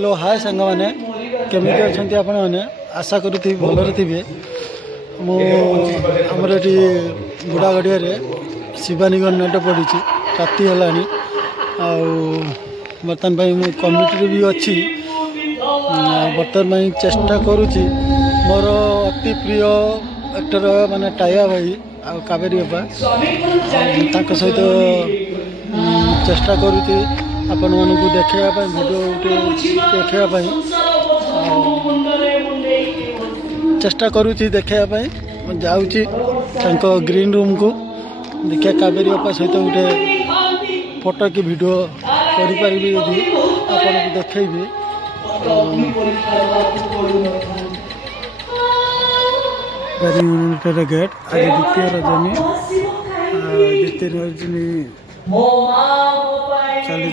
Hello hi सांग मैंने केमी अच्छा आपण मैंने आशा करी भलरे थे मुझे ये बुढ़ा गड़िया शिवानी गणनाट पड़ी राति है बर्तमान मु कमिटी भी अच्छी बर्तमान चेष्टा करुँची मोर अति प्रिय एक्टर माने टाया भाई आ कावेरी बापा सहित चेष्टा करुँची आपण मानक देखापी भिडियो देखापी चेष्टा करुँची देखापी जाऊँगी ग्रीन रूम को देखिए कावेरी बापा सहित गोटे फोटो कि भिडियो करी यदि आपको देखी गेट आज द्वितीय रजनी चली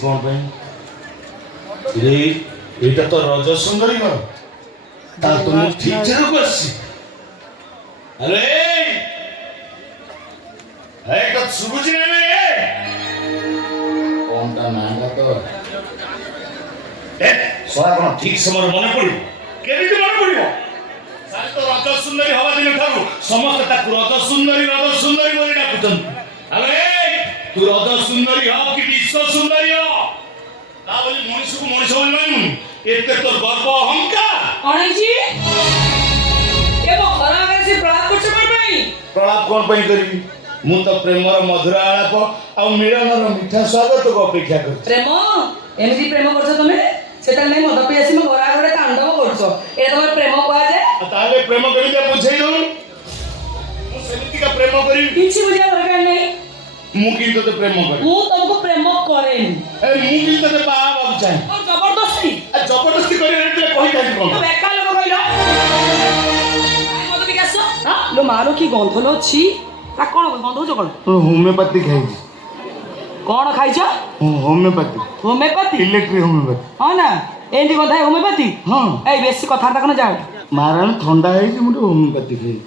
कौन ये तो रज सुंदरी तुम ठीक से अरे शुभुची କଣଟା ନାଁଟା ତ ସଳା କଣ ଠିକ ସମୟରେ ମନେ ପଡିବ? କେମିତି ମନେ ପଡିବ? ସାରେ ତ ରଜ ସୁନ୍ଦରୀ ହବା ଦିନ ଠାରୁ ସମସ୍ତେ ତାକୁ ରଜ ସୁନ୍ଦରୀ ବୋଲି ଡାକୁଛନ୍ତି। ଆରେ ତୁ ରଜ ସୁନ୍ଦରୀ ହ କି ବିଶ୍ୱ ସୁନ୍ଦରୀ ହ, ତା ବୋଲି ମଣିଷକୁ ମଣିଷ ବୋଲି ମାନିବୁନି। ଏତେ ତୋର ଗର୍ବ ଅହଙ୍କାର। କଣ ହେଇଛି? ଘର ଆଗରେ ସେ ପ୍ରଳାପ କରୁଛ କଣ ପାଇଁ? ପ୍ରଳାପ କଣ ପାଇଁ କରିବି? ମୁଁ ତ ପ୍ରେମର ମଧୁର ଆଳାପ ଆଉ ମିଳନର ମିଠା ସ୍ୱାଗତକୁ ଅପେକ୍ଷା କରୁଛି। ପ୍ରେମ? ଏମିତି ପ୍ରେମ କରୁଛ ତମେ? ସେତେବେଳେ ନାଇଁ ମଦ ପିଇ ଆସି ମୋ ଘର ଆଗରେ ତାଣ୍ଡବ କରୁଛ, ଏଇଟା ତମର ପ୍ରେମ କୁହାଯାଏ? ତାହେଲେ ପ୍ରେମ କେମିତି ବୁଝେଇ ଦଉନୁ? ମୁଁ ସେମିତିକା ପ୍ରେମ କରିବି? କିଛି ବୁଝିବା ଦରକାର ନାହିଁ। ମୁଁ କିନ୍ତୁ ତତେ ପ୍ରେମ କରିବି। ମୁଁ ତମକୁ ପ୍ରେମ କରେନି। ମୁଁ କିନ୍ତୁ ତତେ ବାହା ହେବାକୁ ଚାହେଁ। ଜବରଦସ୍ତି ଜବରଦସ୍ତି କରିବା କହିଥାନ୍ତି କଣ? ବେକାର ଲୋକ କହିଲ। ମଦ ପିଇ ଆସ ଲୋ ମାର କି ଗନ୍ଧ ଲୋ ଅଛି। ତା କଣ ଗନ୍ଧ ହଉଛ କଣ? ହୋମିଓପାଥି ଖାଇଛି। କଣ ଖାଇଛ? ହୋମିଓପାଥି। ହୋମିଓପାଥି? Electric homeopathy. ହଁ ନା ଏମିତି କଥା ହୋମିଓପାଥି? ହଁ। ଏଇ ବେଶୀ କଥାବାର୍ତ୍ତା କଣ ଯାଅ। ମାରାଣ ଥଣ୍ଡା ହେଇଛି ମୁଁ ଟିକେ ହୋମିଓପାଥି ଖାଇଛି।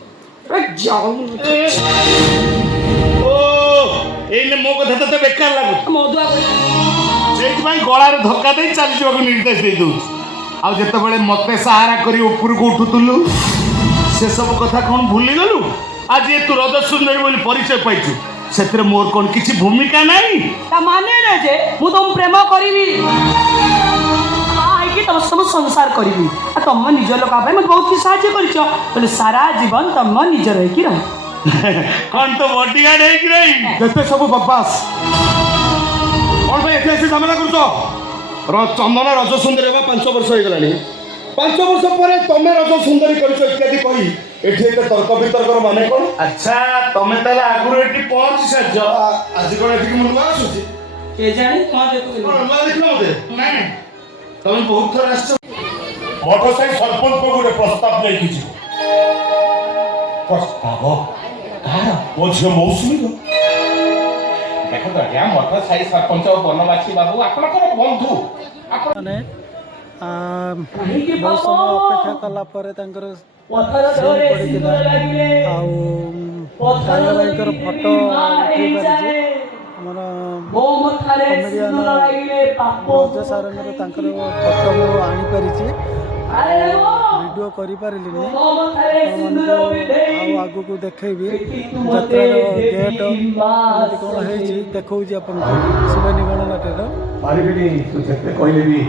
ଏଇନେ ମୋ କଥା ତତେ ବେକାର ଲାଗୁଛି। ମଦୁଆ ସେଇଥିପାଇଁ ଗଳାରେ ଧକ୍କା ଦେଇ ଚାଲିଯିବାକୁ ନିର୍ଦ୍ଦେଶ ଦେଇ ଦଉଛି। ଆଉ ଯେତେବେଳେ ମତେ ସାହାରା କରି ଉପରକୁ ଉଠୁଥିଲୁ ସେସବୁ କଥା କଣ ଭୁଲିଗଲୁ? ଆଜି ତୁ ରଜ ସୁନ୍ଦରୀ ବୋଲି ପରିଚୟ ପାଇଛୁ, ସେଥିରେ ମୋର କଣ କିଛି ଭୂମିକା ନାହିଁ? ତା ମାନେ ନା ଯେ ମୁଁ ତମକୁ ପ୍ରେମ କରିବି, ହେଇକି ତମ ସବୁ ସଂସାର କରିବି, ଆଉ ତମ ନିଜ ଲୋକ ପାଇଁ ମତେ ବହୁତ କିଛି ସାହାଯ୍ୟ କରିଛ, ବୋଲେ ସାରା ଜୀବନ ତମ ନିଜର ହେଇକି ରହ। କଣ ତ ବଡିଗାର୍ଡ ହେଇକି ରହି? ଯେତେ ସବୁ ବଦମାସ କଣ ପାଇଁ ଏଠି ଆସି ଝାମେଲା କରୁଛ? ଚନ୍ଦନ ରଜ ସୁନ୍ଦରୀ ହେବା 5 ବର୍ଷ ହେଇଗଲାଣି। 5 ବର୍ଷ ପରେ ତମେ ରଜ ସୁନ୍ଦରୀ କରିଛ ଇତ୍ୟାଦି କହି ଏଠି ଏତେ ତର୍କ ବିତର୍କର ମାନେ କଣ? ଆଚ୍ଛା ତମେ ତାହେଲେ ଆଗରୁ ଏଠି ପହଞ୍ଚି ସାରିଛ। ଆଜି କଣ ଏଠିକି ମୁଁ ନୂଆ ଆସୁଛି? କେଜାଣି କଣ ଦେଖୁଥିଲି? କଣ ନୂଆ ଦେଖିଲ ମତେ? ନାଇଁ ତମେ ବହୁତ ଥର ଆସିଛ। ମଠ ସାହି ସରପଞ୍ଚ ଗୋଟେ ପ୍ରସ୍ତାବ ନେଇକି ଯିବ। ପ୍ରସ୍ତାବ କାହାର? ମୋ ଝିଅ ମୌସୁମୀର। ଦେଖନ୍ତୁ ଆଜ୍ଞା, ମଠ ସାହି ସରପଞ୍ଚ ବନବାସୀ ବାବୁ ଆପଣଙ୍କର ବନ୍ଧୁ। ମାନେ ବହୁତ ସମୟ ଅପେକ୍ଷା କଲା ପରେ ତାଙ୍କର ସିନ୍ ପଡ଼ିଥିଲା ଆଉ କାଳିଆ ଭାଇଙ୍କର ଫଟୋ ଉଠେଇ ପାରିଛି। ଆମର କମେଡ଼ିଆନ ରଜ ସାରଙ୍କର ତାଙ୍କର ଫଟୋ ମୁଁ ଆଣିପାରିଛି, ଭିଡ଼ିଓ କରିପାରିଲିନି। ଆପଣମାନଙ୍କୁ ଆଉ ଆଗକୁ ଦେଖେଇବି ଯାତ୍ରାର ଗେଟ୍ କେମିତି କ'ଣ ହେଇଛି ଦେଖାଉଛି ଆପଣଙ୍କୁ ଶିବାନୀ ଗଣନାଟ୍ୟର। ପାରିବିନି, ତୁ ଯେତେ କହିଲେ ବି